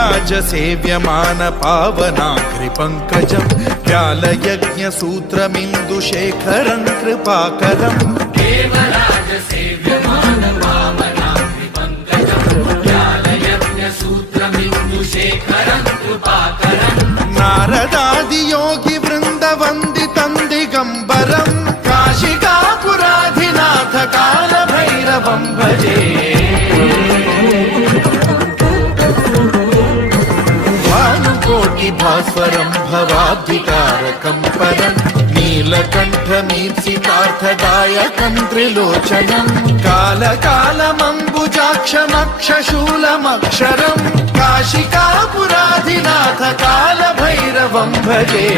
देवराजसेव्यमान पावनाग्रिपङ्कजं व्यालयज्ञसूत्रमिन्दुशेखरं कृपाकरं देवराजसेव्यमान पावनाग्रिपङ्कजं व्यालयज्ञसूत्रमिन्दुशेखरं कृपाकरं नारदादियोगिवृन्दवन्दितं दिगम्बरं काशिकापुराधिनाथ कालभैरवं भजे भास्वरं भवाब्धिकारकं परं नीलकण्ठमीप्सितार्थदायकं त्रिलोचनं कालकालमम्बुजाक्षमक्षशूलमक्षरं काशिकापुराधिनाथ कालभैरवं भजे।